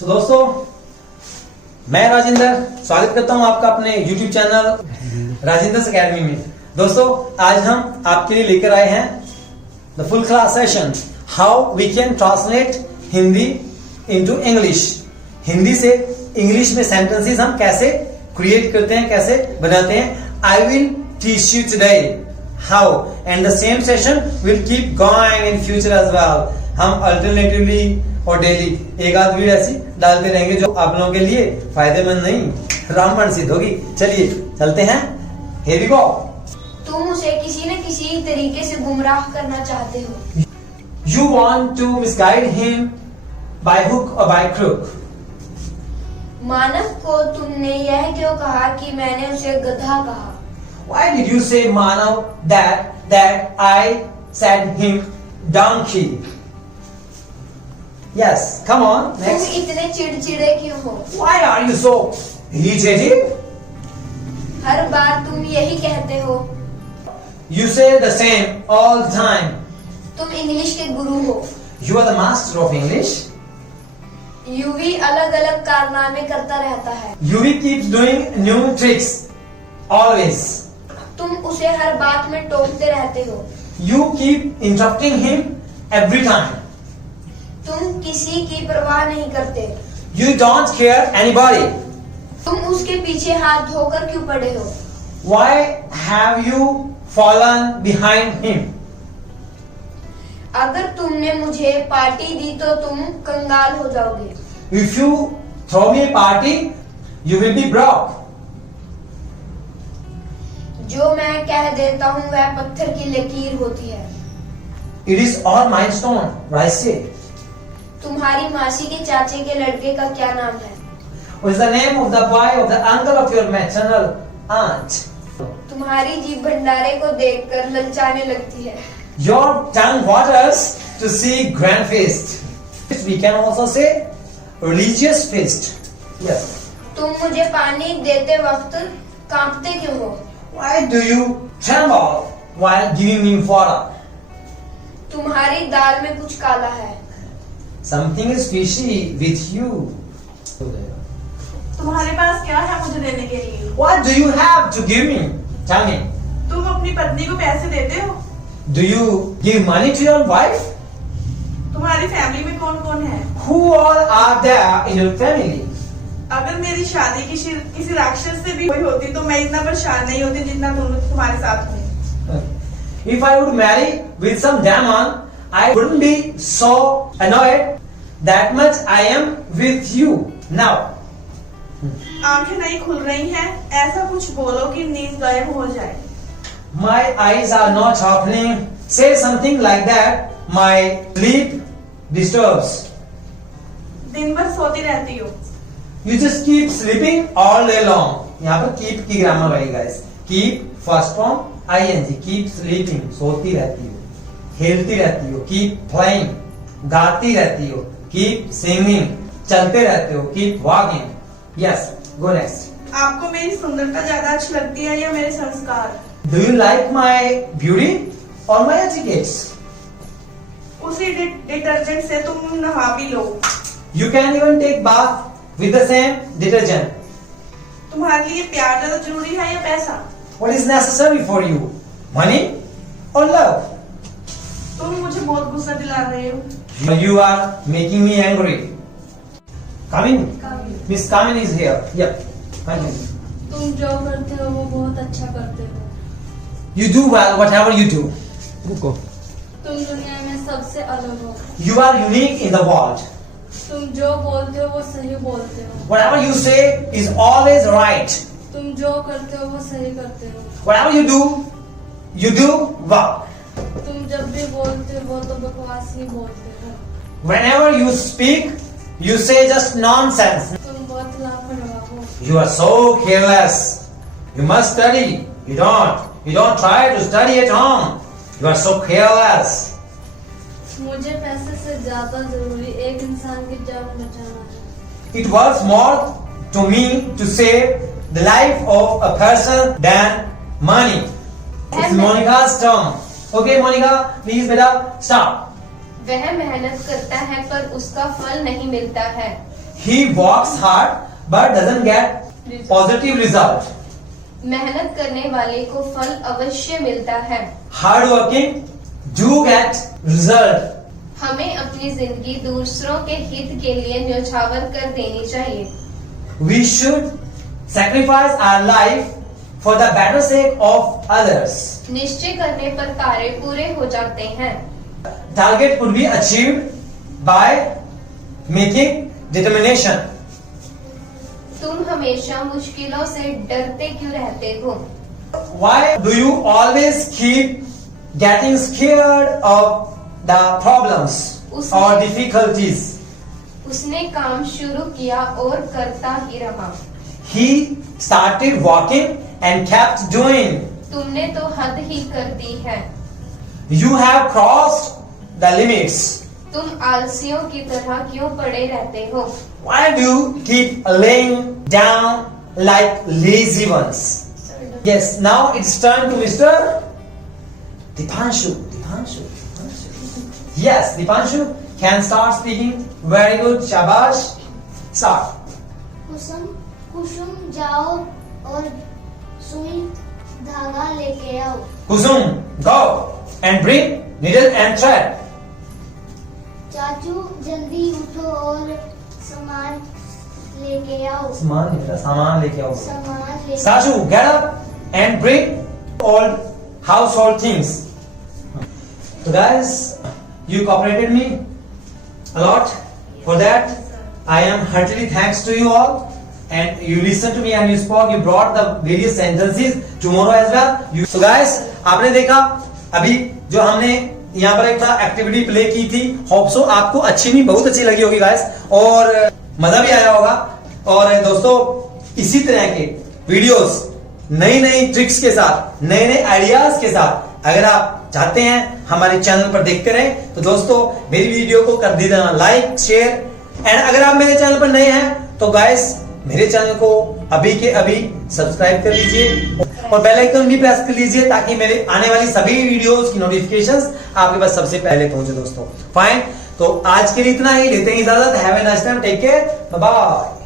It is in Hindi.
तो दोस्तों मैं राजेंद्र स्वागत करता हूं आपका अपने YouTube चैनल राजेंद्र अकेडमी में। दोस्तों आज हम आपके लिए लेकर आए हैं the full class session how we can translate Hindi into English. Hindi से इंग्लिश में सेंटेंसेस हम कैसे क्रिएट करते हैं, कैसे बनाते हैं। I will teach you today how and the same session will keep going in future as well. हम अल्टरनेटिवली और डेली एक आध वीडियो ऐसी डालते रहेंगे जो आप लोगों के लिए फायदेमंद नहीं रामबाण सिद्ध होगी। चलिए चलते हैं, हियर वी गो। तुम उसे किसी न किसी तरीके से गुमराह करना चाहते हो। You want to misguide him by hook or by crook. मानव को तुमने यह क्यों कहा कि मैंने उसे गधा कहा? Why did you say Manav that I said him donkey? Yes, come on, तुम next. इतने चिड़चिड़े क्यों हो? Why are you so irritated? हर बार तुम यही कहते हो। You say the same all the time. तुम इंग्लिश के गुरु हो। You are the master of English. UV अलग अलग कारनामे करता रहता है। Yuvi keeps doing new tricks always. तुम उसे हर बात में टोकते रहते हो। You keep interrupting him every time. तुम किसी की परवाह नहीं करते। You don't care anybody. तुम उसके पीछे हाथ धोकर क्यों पड़े हो? Why have you fallen behind him? अगर तुमने मुझे पार्टी दी तो तुम कंगाल हो जाओगे। If you throw me a party, you will be broke. जो मैं कह देता हूँ वह पत्थर की लकीर होती है। It is all my stone, I say. तुम्हारी मासी के चाचे के लड़के का क्या नाम है? What is the name of the boy of the uncle of your maternal aunt? तुम्हारी जीभ भंडारे को देखकर ललचाने लगती है। Your tongue waters to see grand feast. We can also say religious feast. Yes. तुम मुझे पानी देते वक्त कांपते क्यों हो? Why do you tremble while giving me water? तुम्हारी दाल में कुछ काला है। Something is fishy with you. तुम्हारे पास क्या है मुझे देने के लिए? What do you have to give me? Tell me. तुम अपनी पत्नी को पैसे देते हो? Do you give money to your wife? तुम्हारी फैमिली में कौन कौन है? Who all are there in your family? अगर मेरी शादी किसी राक्षस से भी हुई होती तो मैं इतना परेशान नहीं होती जितना तुम्हारे साथ हूँ। If I would marry with some demon, I wouldn't be so annoyed. That much I am with you now. आंखें नहीं खुल रही हैं, ऐसा कुछ बोलो कि नींद गायब हो जाए। My eyes are not opening. Say something like that. My sleep disturbs. दिन भर सोती रहती हो। You just keep sleeping all day long. यहाँ पर keep की ग्रामर रहेगी guys. Keep first form ing. Keep sleeping. सोती रहती हो, खेलती रहती हो. Keep playing. गाती रहती हो. Keep singing. चलते रहते हो. Keep walking. Yes. Go next. आपको मेरी सुंदरता ज्यादा अच्छी लगती है या मेरे संस्कार? Do you like my beauty or my etiquettes? उसी डिटर्जेंट से तुम नहा भी लो। You can even take bath with the same detergent. तुम्हारे लिए प्यार ज्यादा जरूरी है या पैसा? What is necessary for you? Money or love? तुम मुझे बहुत गुस्सा दिला रहे हो। You are making me angry. Coming? Miss Kamin is here. Yep. Continue. तुम जो करते हो वो बहुत अच्छा करते हो। You do well whatever you do. Go. तुम दुनिया में सबसे अलग हो। You are unique in the world. तुम जो बोलते हो वो सही बोलते हो। Whatever you say is always right. तुम जो करते हो वो सही करते हो। Whatever you do well. तुम जब भी बोलते हो तो बकवास ही बोलते हो। Whenever you speak, you say just nonsense. तुम बहुत लापरवाह हो। You are so careless. You must study. You don't. You don't try to study at home. You are so careless. मुझे पैसे से ज्यादा जरूरी एक इंसान की जान बचाना है। It was more to me to save the life of a person than money. It's Monica's turn. Okay, Monica, please beta stop. वह मेहनत करता है पर उसका फल नहीं मिलता है। he works hard but doesn't get positive result. मेहनत करने वाले को फल अवश्य मिलता है। Hard working do get result. हमें अपनी जिंदगी दूसरों के हित के लिए न्यौछावर कर देनी चाहिए। We should sacrifice our life for the better sake of others. निश्चय करने पर कार्य पूरे हो जाते हैं। Target could be achieved by making determination. तुम हमेशा मुश्किलों से डरते क्यों रहते हो? Why do you always keep getting scared of the problems or difficulties? उसने काम शुरू किया और करता ही रहा। He started walking and kept doing. तुमने तो हद ही कर दी है। You have crossed the limits. तुम आलसियों की तरह क्यों पड़े रहते हो? Why do you keep laying down like lazy ones? Yes, now it's turn to Mr. Dipanshu. Yes, Dipanshu can start speaking. Very good, shabash. Start. कुसुम जाओ और सुई धागा लेके आओ। Kusum, go and bring needle and thread. चाचू जल्दी उठो और सामान लेके आओ। सामान लेके आओ. सामान लेके Saju, get up and bring all household things. So guys, you cooperated me a lot. For that, I am heartily thanks to you all. And you listened to me and you spoke. You brought the various sentences tomorrow as well. So guys, आपने देखा अभी जो हमने यहाँ पर एक एक्टिविटी प्ले की थी। होप सो आपको अच्छी नहीं बहुत अच्छी लगी होगी गाइस और मजा भी आया होगा। और दोस्तों इसी तरह के वीडियोस नई नई ट्रिक्स के साथ नए नए आइडियाज के साथ अगर आप चाहते हैं हमारे चैनल पर देखते रहें तो दोस्तों मेरी वीडियो को कर दीजिएगा लाइक शेयर। एंड अगर आप मेरे चैनल पर नए हैं तो गाइस मेरे चैनल को अभी के अभी सब्सक्राइब कर लीजिए और बेल आइकन भी प्रेस कर लीजिए ताकि मेरे आने वाली सभी वीडियोस की नोटिफिकेशंस आपके पास सबसे पहले पहुंचे दोस्तों। फाइन, तो आज के लिए इतना ही, लेते हैं इजाजत। Have a nice time, take care, bye bye.